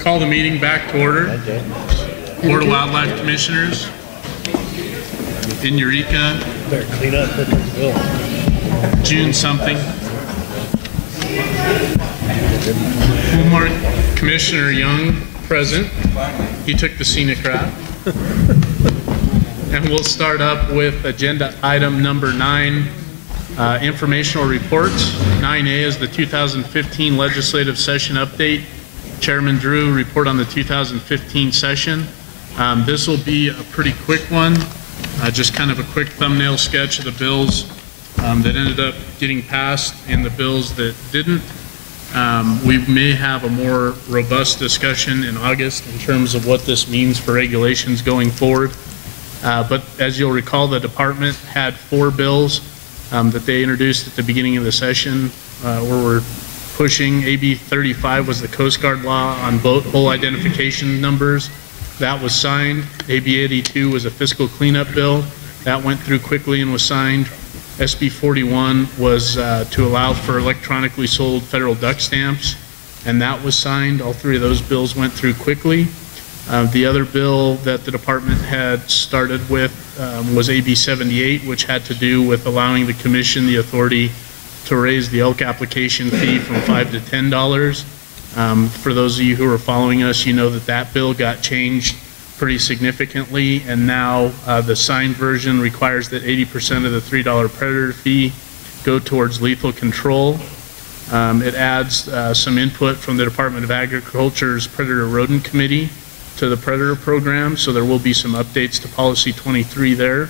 Call the meeting back to order. Board of Wildlife Commissioners in Eureka, Better clean up, put this bill. June something. We'll mark Commissioner Young present. He took the scenic route. And we'll start up with agenda item number 9, informational reports. 9A is the 2015 legislative session update. Chairman Drew, report on the 2015 session. This will be a pretty quick one, just kind of a quick thumbnail sketch of the bills that ended up getting passed and the bills that didn't. We may have a more robust discussion in August in terms of what this means for regulations going forward. But as you'll recall, the department had 4 bills that they introduced at the beginning of the session where we're pushing. AB 35 was the Coast Guard law on boat hole identification numbers. That was signed. AB 82 was a fiscal cleanup bill. That went through quickly and was signed. SB 41 was to allow for electronically sold federal duck stamps, and that was signed. All 3 of those bills went through quickly. The other bill that the department had started with was AB 78, which had to do with allowing the commission the authority to raise the elk application fee from $5 to $10. For those of you who are following us, you know that that bill got changed pretty significantly, and now the signed version requires that 80% of the $3 predator fee go towards lethal control. It adds some input from the Department of Agriculture's Predator Rodent Committee to the predator program, so there will be some updates to policy 23 there.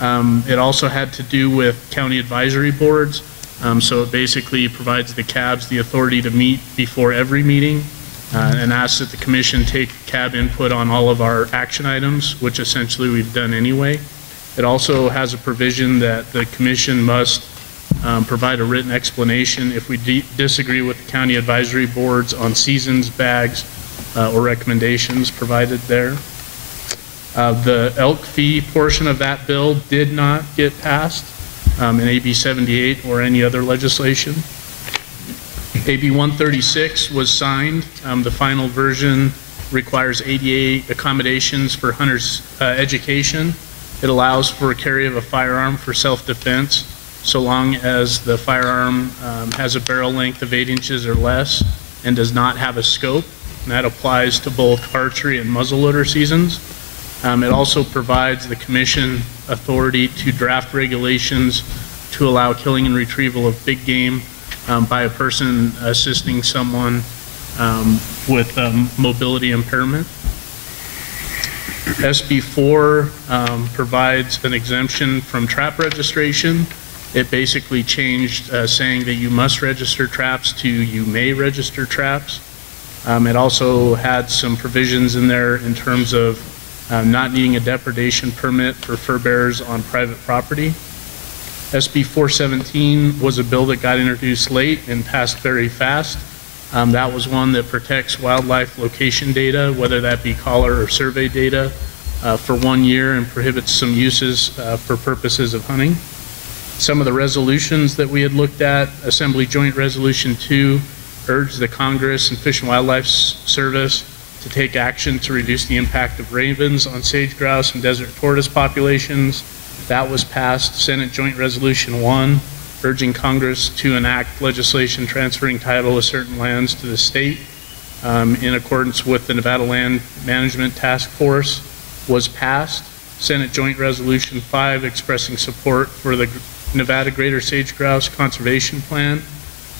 It also had to do with county advisory boards, so it basically provides the CABs the authority to meet before every meeting and asks that the commission take CAB input on all of our action items, which essentially we've done anyway. It also has a provision that the commission must provide a written explanation if we disagree with the county advisory boards on seasons, bags, or recommendations provided there. The elk fee portion of that bill did not get passed in AB 78 or any other legislation. AB 136 was signed. The final version requires ADA accommodations for hunters' education. It allows for carry of a firearm for self-defense so long as the firearm has a barrel length of 8 inches or less and does not have a scope. And that applies to both archery and muzzleloader seasons. It also provides the commission authority to draft regulations to allow killing and retrieval of big game by a person assisting someone with mobility impairment. SB 4 provides an exemption from trap registration. It basically changed saying that you must register traps to you may register traps. It also had some provisions in there in terms of not needing a depredation permit for fur bearers on private property. SB 417 was a bill that got introduced late and passed very fast. That was one that protects wildlife location data, whether that be collar or survey data, for 1 year and prohibits some uses for purposes of hunting. Some of the resolutions that we had looked at, Assembly Joint Resolution 2, urged the Congress and Fish and Wildlife Service to take action to reduce the impact of ravens on sage-grouse and desert tortoise populations. That was passed. Senate Joint Resolution 1, urging Congress to enact legislation transferring title of certain lands to the state in accordance with the Nevada Land Management Task Force, was passed. Senate Joint Resolution 5, expressing support for the Nevada Greater Sage-Grouse Conservation Plan,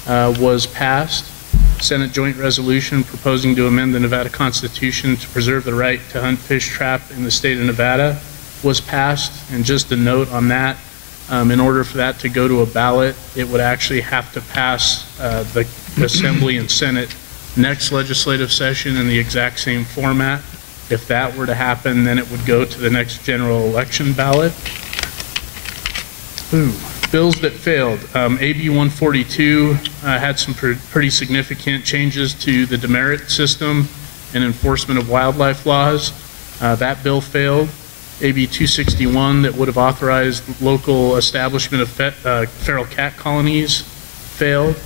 was passed. Senate Joint Resolution proposing to amend the Nevada Constitution to preserve the right to hunt, fish, trap in the state of Nevada was passed. And just a note on that, in order for that to go to a ballot, it would actually have to pass the Assembly and Senate next legislative session in the exact same format. If that were to happen, then it would go to the next general election ballot. Bills that failed. AB 142 had some pretty significant changes to the demerit system and enforcement of wildlife laws. That bill failed. AB 261 that would have authorized local establishment of feral cat colonies failed.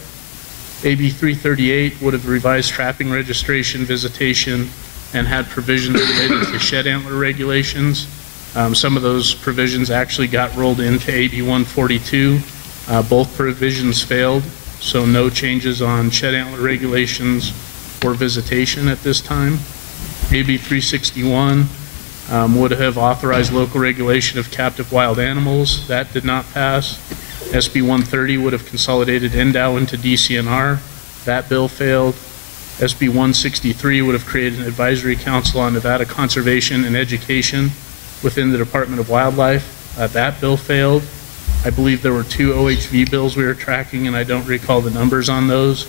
AB 338 would have revised trapping registration, visitation, and had provisions related to shed antler regulations. Some of those provisions actually got rolled into AB 142. Both provisions failed, so no changes on shed antler regulations or visitation at this time. AB 361 would have authorized local regulation of captive wild animals. That did not pass. SB 130 would have consolidated NDOW into DCNR. That bill failed. SB 163 would have created an advisory council on Nevada conservation and education within the Department of Wildlife. That bill failed. I believe there were 2 OHV bills we were tracking, and I don't recall the numbers on those.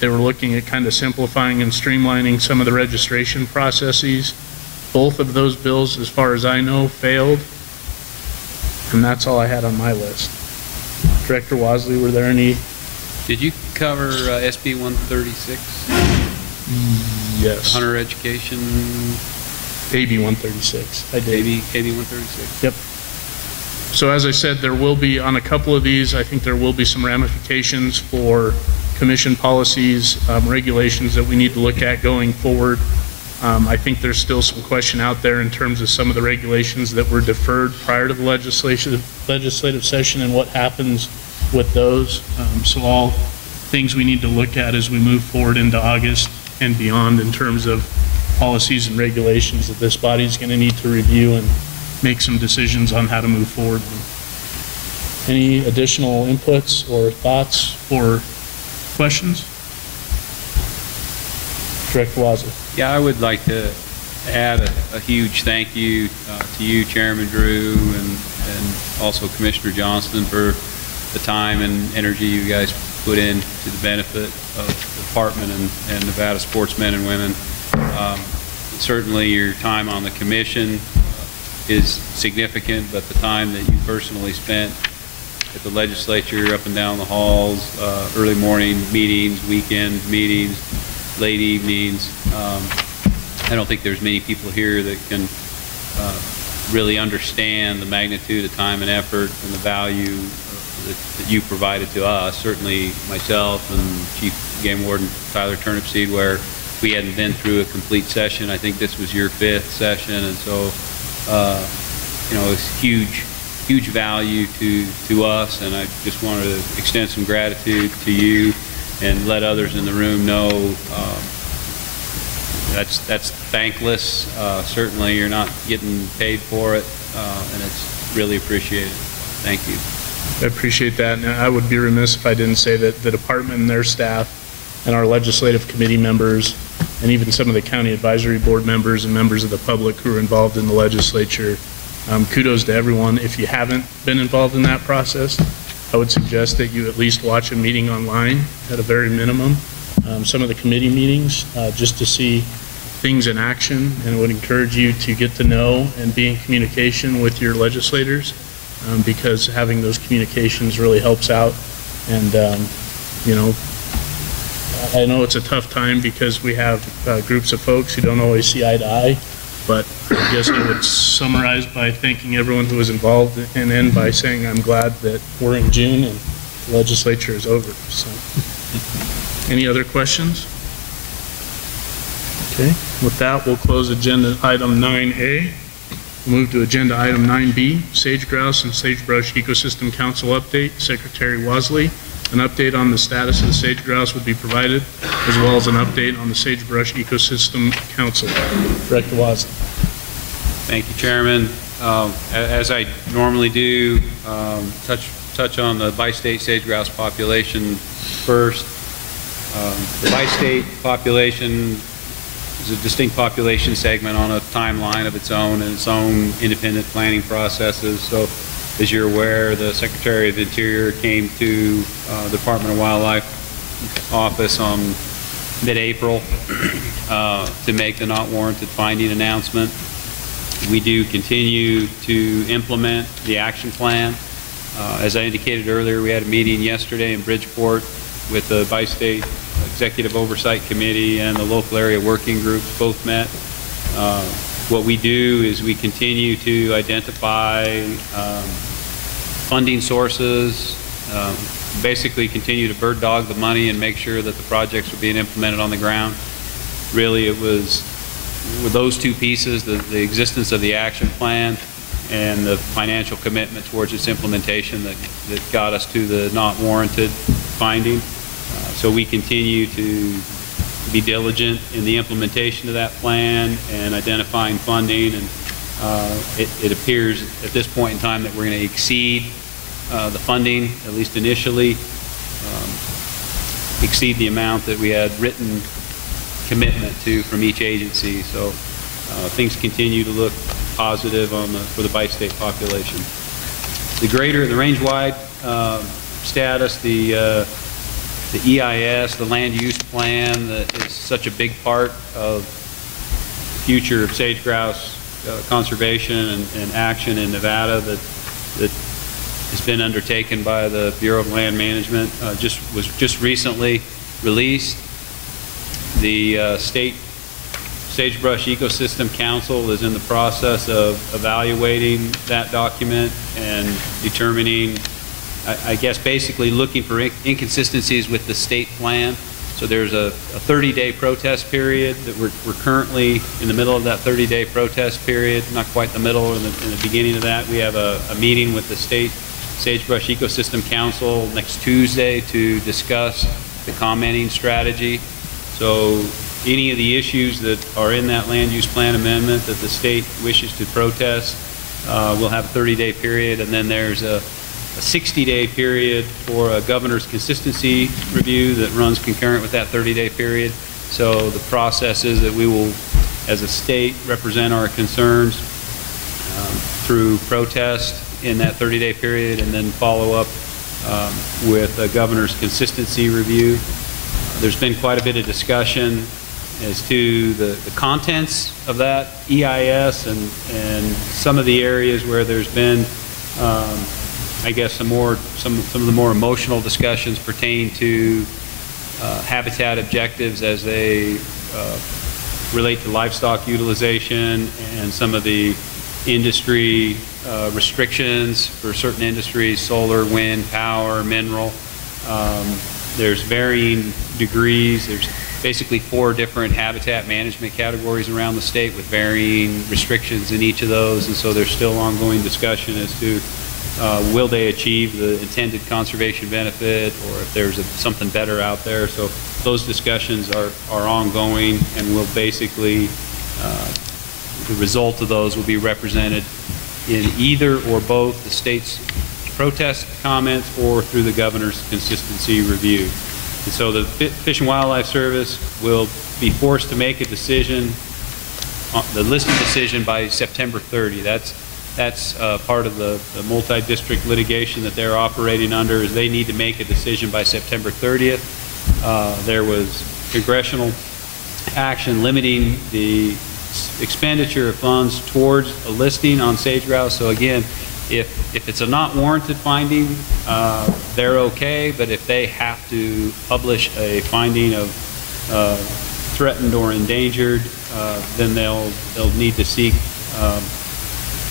They were looking at kind of simplifying and streamlining some of the registration processes. Both of those bills, as far as I know, failed. And that's all I had on my list. Director Wasley, were there any? Did you cover SB 136? Yes. Hunter education? AB 136. I did. AB 136? Yep. So as I said, there will be, on a couple of these, I think there will be some ramifications for commission policies, regulations that we need to look at going forward. I think there's still some question out there in terms of some of the regulations that were deferred prior to the legislative session and what happens with those. So all things we need to look at as we move forward into August and beyond in terms of policies and regulations that this body is going to need to review and make some decisions on how to move forward. Any additional inputs or thoughts or questions? Director Wasley. Yeah, I would like to add a huge thank you to you, Chairman Drew, and also Commissioner Johnston for the time and energy you guys put in to the benefit of the department and Nevada sportsmen and women. Certainly your time on the commission is significant, but the time that you personally spent at the legislature, up and down the halls, early morning meetings, weekend meetings, late evenings, I don't think there's many people here that can really understand the magnitude of time and effort and the value that you provided to us. Certainly myself and Chief Game Warden Tyler Turnipseed, where we hadn't been through a complete session. I think this was your 5th session, and so you know, it's huge value to us, and I just wanted to extend some gratitude to you and let others in the room know that's thankless. Certainly you're not getting paid for it, and it's really appreciated. Thank you. I appreciate that, and I would be remiss if I didn't say that the department and their staff and our legislative committee members and even some of the county advisory board members and members of the public who are involved in the legislature, kudos to everyone. If you haven't been involved in that process, I would suggest that you at least watch a meeting online at a very minimum, some of the committee meetings, just to see things in action, and I would encourage you to get to know and be in communication with your legislators, because having those communications really helps out. And you know, I know it's a tough time because we have groups of folks who don't always see eye to eye, but I guess I would summarize by thanking everyone who was involved and end by saying I'm glad that we're in June and the legislature is over. So, any other questions? Okay, with that, we'll close agenda item 9A. We'll move to agenda item 9B, SageGrouse and Sagebrush Ecosystem Council update. Secretary Wasley. An update on the status of the SageGrouse would be provided, as well as an update on the Sagebrush Ecosystem Council. Director Wasley. Thank you, Chairman. As I normally do, touch on the bi-state sage-grouse population first. The bi-state population is a distinct population segment on a timeline of its own and its own independent planning processes. So, as you're aware, the Secretary of the Interior came to the Department of Wildlife office on mid-April to make the not warranted finding announcement. We do continue to implement the action plan. As I indicated earlier, we had a meeting yesterday in Bridgeport with the Bi-State Executive Oversight Committee and the local area working groups. Both met. What we do is we continue to identify funding sources, basically continue to bird dog the money and make sure that the projects were being implemented on the ground. Really, it was with those two pieces, the existence of the action plan and the financial commitment towards its implementation that got us to the not warranted finding. So we continue to be diligent in the implementation of that plan and identifying funding, and it appears at this point in time that we're going to exceed the funding, at least initially, exceed the amount that we had written commitment to from each agency. So things continue to look positive for the bi-state population. The range-wide status, the EIS, the land use plan, that is such a big part of the future of sage-grouse conservation and action in Nevada that has been undertaken by the Bureau of Land Management, was just recently released. The State Sagebrush Ecosystem Council is in the process of evaluating that document and determining, I guess, basically looking for inconsistencies with the state plan. So there's a 30-day protest period that we're currently in the middle of that 30-day protest period, not quite the middle, in the beginning of that. We have a meeting with the State Sagebrush Ecosystem Council next Tuesday to discuss the commenting strategy. So any of the issues that are in that land use plan amendment that the state wishes to protest, we'll have a 30-day period, and then there's a 60-day period for a governor's consistency review that runs concurrent with that 30-day period. So the process is that we will, as a state, represent our concerns through protest in that 30-day period, and then follow up with a governor's consistency review. There's been quite a bit of discussion as to the contents of that EIS and some of the areas where there's been I guess some of the more emotional discussions pertain to habitat objectives as they relate to livestock utilization and some of the industry restrictions for certain industries: solar, wind, power, mineral. There's varying degrees. There's basically 4 different habitat management categories around the state with varying restrictions in each of those, and so there's still ongoing discussion as to will they achieve the intended conservation benefit, or if there's something better out there. So those discussions are ongoing, and will basically, the result of those will be represented in either or both the state's protest comments or through the governor's consistency review. And so the Fish and Wildlife Service will be forced to make a decision, the listing decision, by September 30. That's part of the multi-district litigation that they're operating under, is they need to make a decision by September 30th. There was congressional action limiting the expenditure of funds towards a listing on sage-grouse. So again, if it's a not warranted finding, they're okay, but if they have to publish a finding of threatened or endangered, then they'll need to seek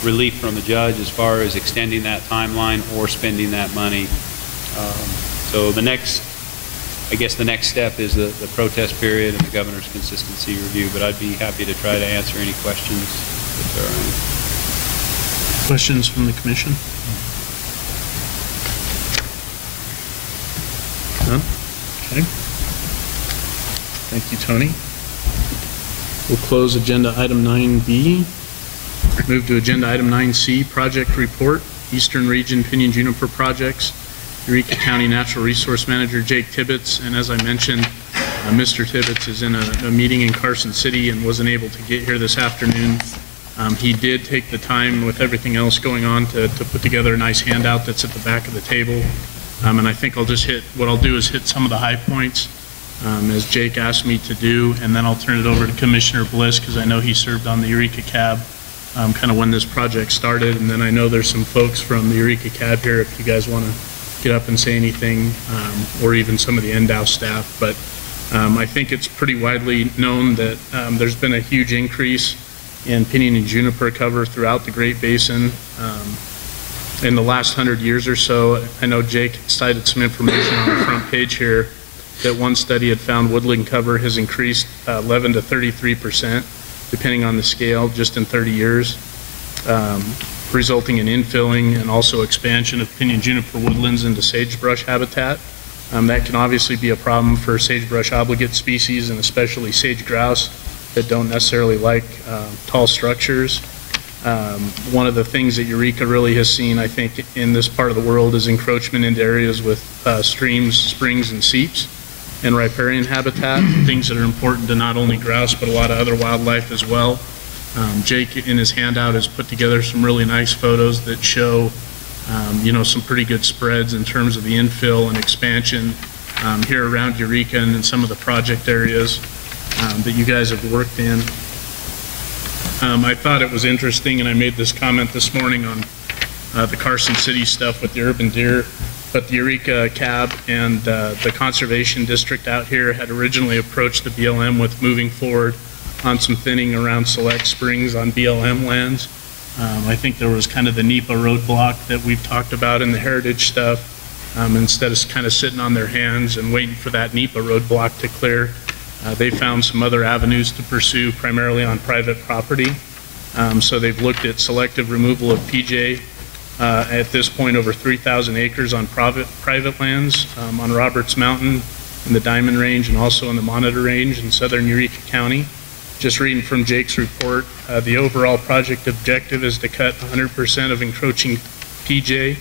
relief from the judge as far as extending that timeline or spending that money. So the next step is the protest period and the governor's consistency review, but I'd be happy to try to answer any questions if there are any. Questions from the commission? None? Okay. Thank you, Tony. We'll close agenda item 9B. Move to agenda item 9C, project report, Eastern Region Pinyon Juniper Projects, Eureka County Natural Resource Manager Jake Tibbetts. And as I mentioned, Mr. Tibbetts is in a meeting in Carson City and wasn't able to get here this afternoon. He did take the time with everything else going on to put together a nice handout that's at the back of the table. And I think I'll just hit some of the high points as Jake asked me to do, and then I'll turn it over to Commissioner Bliss, because I know he served on the Eureka CAB kind of when this project started, and then I know there's some folks from the Eureka CAB here if you guys want to get up and say anything, or even some of the NDOW staff. But I think it's pretty widely known that there's been a huge increase in pinyon and juniper cover throughout the Great Basin. in the last 100 years or so. I know Jake cited some information on the front page here that one study had found woodland cover has increased 11 to 33%, depending on the scale, just in 30 years, resulting in infilling and also expansion of pinyon juniper woodlands into sagebrush habitat. That can obviously be a problem for sagebrush obligate species, and especially sage-grouse that don't necessarily like tall structures. One of the things that Eureka really has seen, I think, in this part of the world is encroachment into areas with streams, springs, and seeps and riparian habitat, things that are important to not only grouse but a lot of other wildlife as well. Jake, in his handout, has put together some really nice photos that show you know, some pretty good spreads in terms of the infill and expansion here around Eureka and in some of the project areas that you guys have worked in. I thought it was interesting, and I made this comment this morning on the Carson City stuff with the urban deer, but the Eureka Cab and the Conservation District out here had originally approached the BLM with moving forward on some thinning around select springs on BLM lands. I think there was kind of the NEPA roadblock that we've talked about in the heritage stuff. Instead of kind of sitting on their hands and waiting for that NEPA roadblock to clear, they found some other avenues to pursue, primarily on private property. So they've looked at selective removal of PJ, at this point over 3,000 acres on private lands on Roberts Mountain, in the Diamond Range, and also in the Monitor Range in southern Eureka County. Just reading from Jake's report, the overall project objective is to cut 100% of encroaching PJ,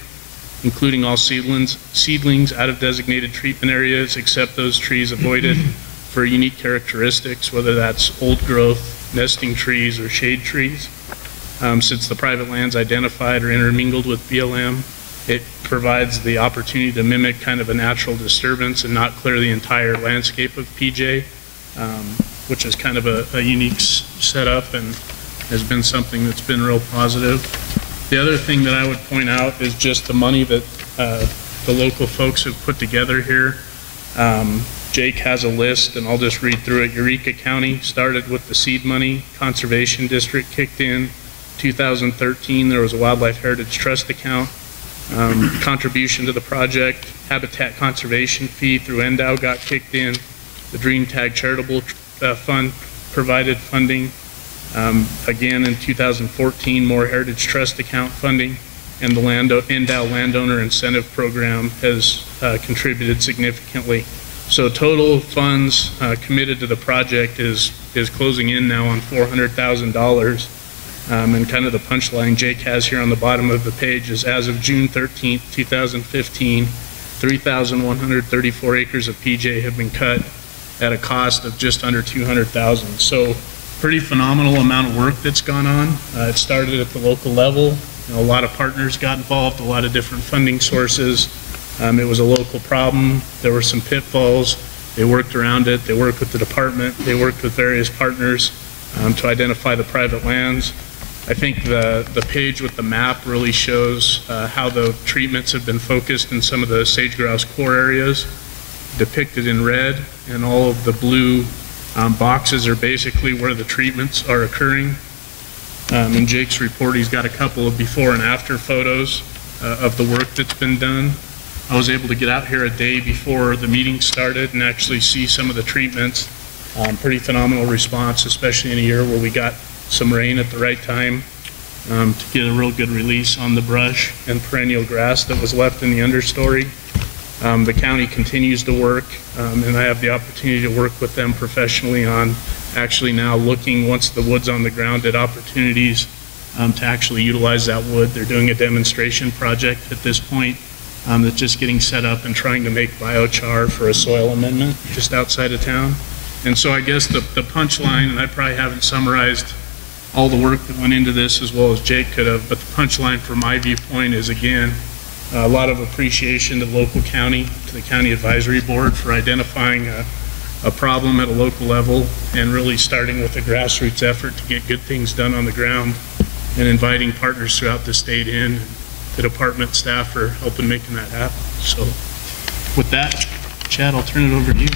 including all seedlings out of designated treatment areas, except those trees avoided for unique characteristics, whether that's old growth, nesting trees, or shade trees. Since the private lands identified are intermingled with BLM, it provides the opportunity to mimic kind of a natural disturbance and not clear the entire landscape of PJ. Which is kind of a unique setup and has been something that's been real positive. The other thing that I would point out is just the money that the local folks have put together here. Jake has a list, and I'll just read through it. Eureka County started with the seed money. Conservation District kicked in. 2013, there was a Wildlife Heritage Trust account. Contribution to the project. Habitat conservation fee through NDOW got kicked in. The Dream Tag Charitable Fund provided funding. Again, in 2014, more Heritage Trust account funding, and the NDOW Landowner Incentive Program has contributed significantly. So total funds committed to the project is closing in now on $400,000. And kind of the punchline Jake has here on the bottom of the page is, as of June 13th, 2015, 3,134 acres of PJ have been cut at a cost of just under $200,000. So pretty phenomenal amount of work that's gone on. It started at the local level. You know, a lot of partners got involved, a lot of different funding sources. It was a local problem. There were some pitfalls. They worked around it. They worked with the department. They worked with various partners to identify the private lands. I think the page with the map really shows how the treatments have been focused in some of the sage-grouse core areas, depicted in red, and all of the blue boxes are basically where the treatments are occurring. In Jake's report, he's got a couple of before and after photos of the work that's been done. I was able to get out here a day before the meeting started and actually see some of the treatments. Pretty phenomenal response, especially in a year where we got some rain at the right time to get a real good release on the brush and perennial grass that was left in the understory. The county continues to work, and I have the opportunity to work with them professionally on actually now looking, once the wood's on the ground, at opportunities to actually utilize that wood. They're doing a demonstration project at this point that's just getting set up and trying to make biochar for a soil amendment just outside of town. And so I guess the punchline, and I probably haven't summarized all the work that went into this as well as Jake could have, but the punchline from my viewpoint is, again, a lot of appreciation to the local county, to the county advisory board for identifying a problem at a local level and really starting with a grassroots effort to get good things done on the ground, and inviting partners throughout the state in. The department staff for helping making that happen. So with that, Chad, I'll turn it over to you.